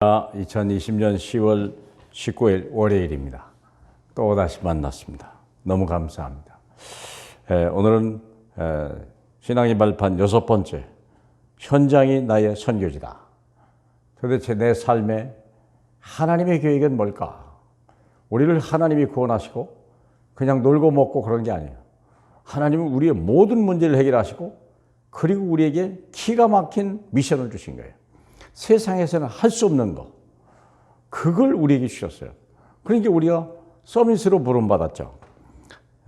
2020년 10월 19일 월요일입니다. 또다시 만났습니다. 너무 감사합니다. 오늘은 신앙의 발판 6번째, 현장이 나의 선교지다. 도대체 내 삶에 하나님의 계획은 뭘까? 우리를 하나님이 구원하시고 그냥 놀고 먹고 그런 게 아니에요. 하나님은 우리의 모든 문제를 해결하시고 그리고 우리에게 기가 막힌 미션을 주신 거예요. 세상에서는 할 수 없는 거, 그걸 우리에게 주셨어요. 그러니까 우리가 서밋으로 부름받았죠.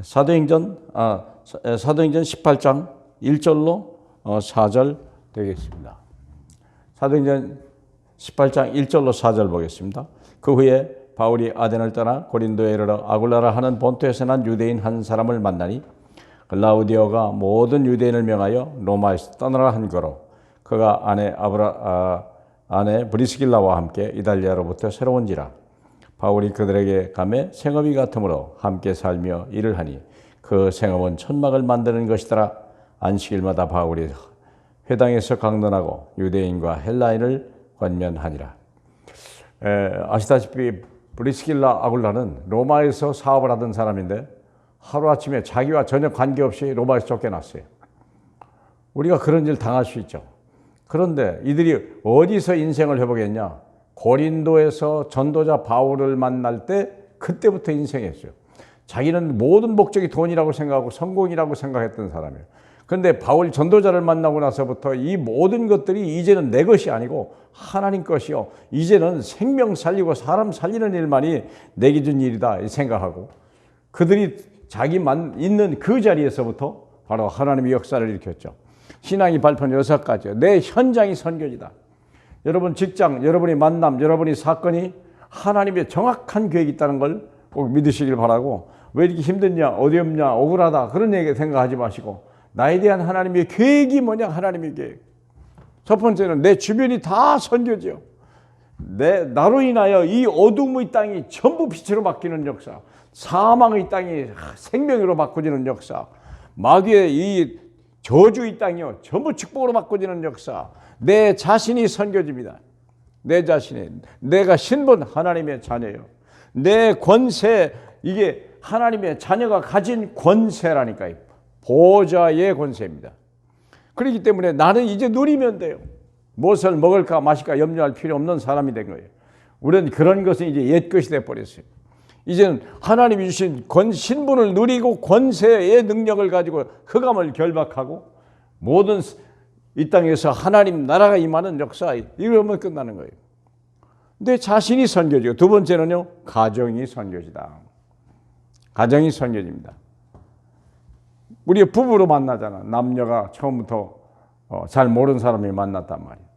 사도행전 18장 1절로 4절 되겠습니다. 사도행전 18장 1절로 4절 보겠습니다. 그 후에 바울이 아덴을 떠나 고린도에 이르러 아굴라라 하는 본토에서 난 유대인 한 사람을 만나니 글라우디오가 모든 유대인을 명하여 로마에서 떠나라 한 거로 그가 아내 브리스길라와 함께 이달리아로부터 새로운지라. 바울이 그들에게 가매 생업이 같으므로 함께 살며 일을 하니 그 생업은 천막을 만드는 것이더라. 안식일마다 바울이 회당에서 강론하고 유대인과 헬라인을 권면하니라. 아시다시피 브리스길라 아굴라는 로마에서 사업을 하던 사람인데 하루아침에 자기와 전혀 관계없이 로마에서 쫓겨났어요. 우리가 그런 일 당할 수 있죠. 그런데 이들이 어디서 인생을 회복했냐? 고린도에서 전도자 바울을 만날 때 그때부터 인생했어요. 자기는 모든 목적이 돈이라고 생각하고 성공이라고 생각했던 사람이에요. 그런데 바울 전도자를 만나고 나서부터 이 모든 것들이 이제는 내 것이 아니고 하나님 것이요, 이제는 생명 살리고 사람 살리는 일만이 내게 준 일이다 생각하고 그들이 자기만 있는 그 자리에서부터 바로 하나님의 역사를 일으켰죠. 신앙이 발판 6가지요. 내 현장이 선교지다. 여러분 직장, 여러분의 만남, 여러분의 사건이 하나님의 정확한 계획이 있다는 걸 꼭 믿으시길 바라고, 왜 이렇게 힘드냐, 어렵냐, 억울하다 그런 얘기 생각하지 마시고 나에 대한 하나님의 계획이 뭐냐. 하나님의 계획. 첫 번째는 내 주변이 다 선교지요. 나로 인하여 이 어둠의 땅이 전부 빛으로 바뀌는 역사, 사망의 땅이 생명으로 바꿔지는 역사, 마귀의 이 저주의 땅이요 전부 축복으로 바꿔지는 역사. 내 자신이 선교지입니다. 내 자신이, 내가 신분 하나님의 자녀예요. 내 권세, 이게 하나님의 자녀가 가진 권세라니까요. 보좌의 권세입니다. 그렇기 때문에 나는 이제 누리면 돼요. 무엇을 먹을까 마실까 염려할 필요 없는 사람이 된 거예요. 우리는 그런 것은 이제 옛것이 돼버렸어요. 이제는 하나님이 주신 신분을 누리고 권세의 능력을 가지고 흑암을 결박하고 모든 이 땅에서 하나님 나라가 임하는 역사, 이러면 끝나는 거예요. 내 자신이 선교지고, 두 번째는요, 가정이 선교지다. 가정이 선교지입니다. 우리 부부로 만나잖아. 남녀가 처음부터 잘 모르는 사람이 만났단 말이에요.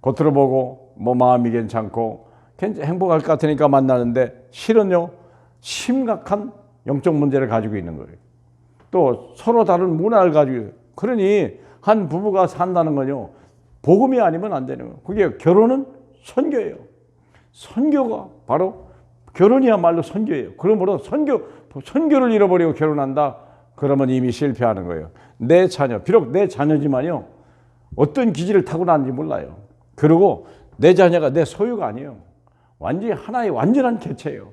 겉으로 보고 뭐 마음이 괜찮고 행복할 것 같으니까 만나는데 실은요 심각한 영적 문제를 가지고 있는 거예요. 또 서로 다른 문화를 가지고 있어요. 그러니 한 부부가 산다는 건요 복음이 아니면 안 되는 거예요. 그게 결혼은 선교예요. 선교가 바로 결혼이야말로 선교예요. 그러므로 선교를 잃어버리고 결혼한다 그러면 이미 실패하는 거예요. 내 자녀, 비록 내 자녀지만요 어떤 기질을 타고났는지 몰라요. 그리고 내 자녀가 내 소유가 아니에요. 완전히 하나의 완전한 개체예요.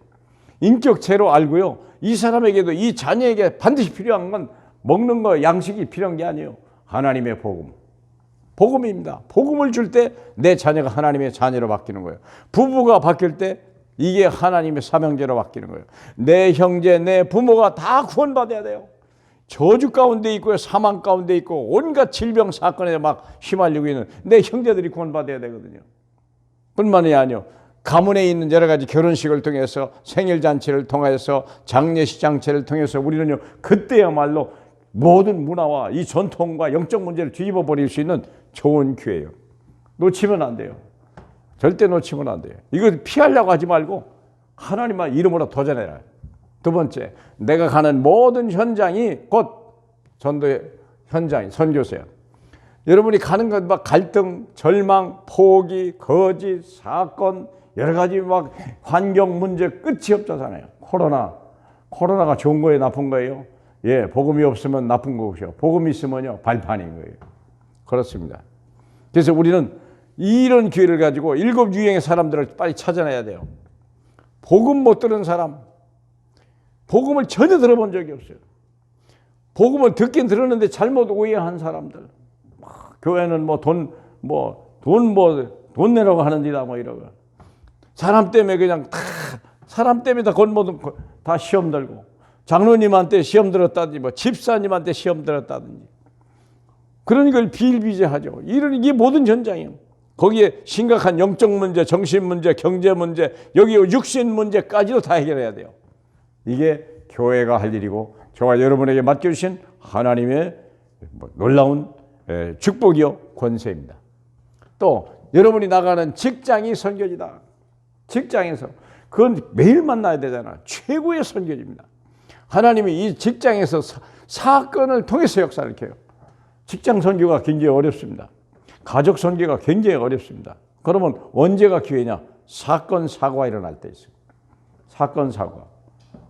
인격체로 알고요. 이 사람에게도, 이 자녀에게 반드시 필요한 건 먹는 거, 양식이 필요한 게 아니에요. 하나님의 복음. 복음입니다. 복음을 줄 때 내 자녀가 하나님의 자녀로 바뀌는 거예요. 부부가 바뀔 때 이게 하나님의 사명제로 바뀌는 거예요. 내 형제, 내 부모가 다 구원받아야 돼요. 저주 가운데 있고요, 사망 가운데 있고 온갖 질병 사건에 막 휘말리고 있는 내 형제들이 구원받아야 되거든요. 뿐만이 아니요, 가문에 있는 여러 가지 결혼식을 통해서, 생일잔치를 통해서, 장례식 장치를 통해서 우리는요 그때야말로 모든 문화와 이 전통과 영적 문제를 뒤집어 버릴 수 있는 좋은 기회예요. 놓치면 안 돼요. 절대 놓치면 안 돼요. 이거 피하려고 하지 말고 하나님만 이름으로 도전해라. 두 번째, 내가 가는 모든 현장이 곧 전도의 현장이 선교세요. 여러분이 가는 것 막 갈등, 절망, 포기, 거짓, 사건, 여러 가지 막 환경 문제 끝이 없잖아요. 코로나가 좋은 거예요, 나쁜 거예요? 예, 복음이 없으면 나쁜 것이요. 복음이 있으면요 발판인 거예요. 그렇습니다. 그래서 우리는 이런 기회를 가지고 7 유형의 사람들을 빨리 찾아내야 돼요. 복음 못 들은 사람, 복음을 전혀 들어본 적이 없어요. 복음을 듣긴 들었는데 잘못 오해한 사람들. 교회는 돈 내라고 하는지다 이러고. 사람 때문에 그냥 사람 때문에 다 시험 들고, 장로님한테 시험 들었다든지 집사님한테 시험 들었다든지, 그런 걸 비일비재하죠. 이게 모든 전장이에요. 거기에 심각한 영적 문제, 정신 문제, 경제 문제, 여기 육신 문제까지도 다 해결해야 돼요. 이게 교회가 할 일이고, 저와 여러분에게 맡겨주신 하나님의 놀라운 축복이요 권세입니다. 또 여러분이 나가는 직장이 선교지다. 직장에서 그건 매일 만나야 되잖아. 최고의 선교지입니다. 하나님이 이 직장에서 사건을 통해서 역사를 켜요. 직장 선교가 굉장히 어렵습니다. 가족 선교가 굉장히 어렵습니다. 그러면 언제가 기회냐? 사건 사고가 일어날 때 있어요. 사건 사고.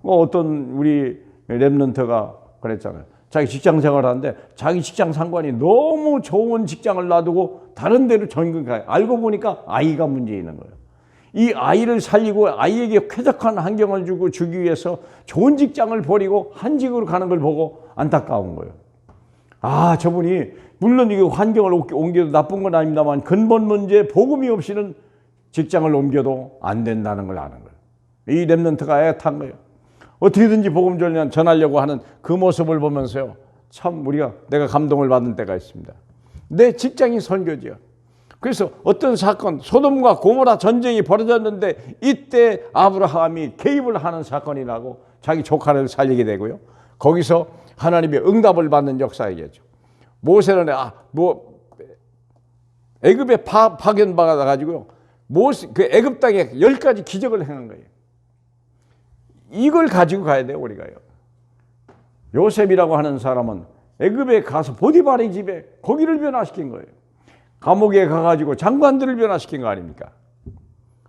어떤 우리 랩런트가 그랬잖아요. 자기 직장 생활하는데 자기 직장 상관이 너무 좋은 직장을 놔두고 다른 데로 전근 가요. 알고 보니까 아이가 문제 있는 거예요. 이 아이를 살리고 아이에게 쾌적한 환경을 주기 위해서 좋은 직장을 버리고 한직으로 가는 걸 보고 안타까운 거예요. 저분이 물론 이거 환경을 옮겨도 나쁜 건 아닙니다만 근본 문제 복음이 없이는 직장을 옮겨도 안 된다는 걸 아는 거예요. 이 랩런트가 애탄 거예요. 어떻게든지 복음 전하려고 하는 그 모습을 보면서요, 참 내가 감동을 받은 때가 있습니다. 내 직장이 선교지요. 그래서 어떤 사건, 소돔과 고모라 전쟁이 벌어졌는데 이때 아브라함이 개입을 하는 사건이 나고 자기 조카를 살리게 되고요. 거기서 하나님의 응답을 받는 역사이겠죠. 모세는 애굽에 파견받아 가지고요, 그 애굽 땅에 10가지 기적을 행한 거예요. 이걸 가지고 가야 돼요, 우리가요. 요셉이라고 하는 사람은 애굽에 가서 보디발의 집에 거기를 변화시킨 거예요. 감옥에 가가지고 장관들을 변화시킨 거 아닙니까?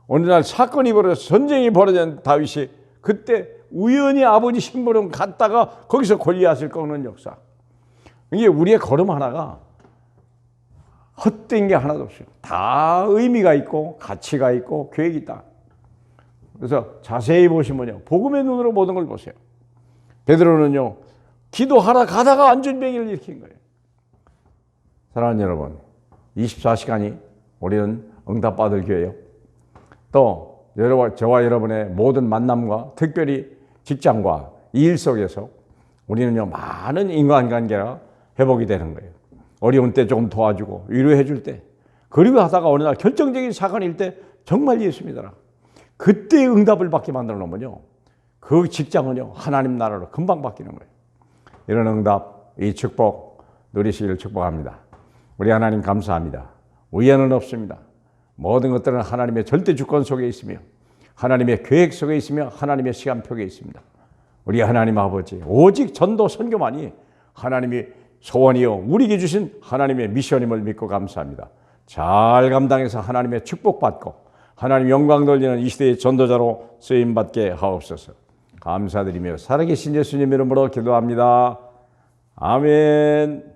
어느 날 사건이 벌어져서 전쟁이 벌어진 다윗이 그때 우연히 아버지 심부름 갔다가 거기서 골리앗을 꺾는 역사. 이게 우리의 걸음 하나가 헛된 게 하나도 없어요. 다 의미가 있고 가치가 있고 계획이 있다. 그래서 자세히 보시면요, 복음의 눈으로 모든 걸 보세요. 베드로는요, 기도하러 가다가 안전병을 일으킨 거예요. 사랑하는 여러분, 24시간이 우리는 응답받을 교회요. 또 저와 여러분의 모든 만남과 특별히 직장과 일 속에서 우리는요, 많은 인간관계가 회복이 되는 거예요. 어려운 때 조금 도와주고 위로해 줄 때, 그리고 하다가 어느 날 결정적인 사건일 때 정말 예수 믿어라, 그때 응답을 받게 만들어 놓으면요, 그 직장은요 하나님 나라로 금방 바뀌는 거예요. 이런 응답, 이 축복 누리시기를 축복합니다. 우리 하나님 감사합니다. 우연은 없습니다. 모든 것들은 하나님의 절대 주권 속에 있으며 하나님의 계획 속에 있으며 하나님의 시간표에 있습니다. 우리 하나님 아버지, 오직 전도 선교만이 하나님이 소원이요 우리에게 주신 하나님의 미션임을 믿고 감사합니다. 잘 감당해서 하나님의 축복받고 하나님 영광 돌리는 이 시대의 전도자로 쓰임받게 하옵소서. 감사드리며 살아계신 예수님 이름으로 기도합니다. 아멘.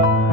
you.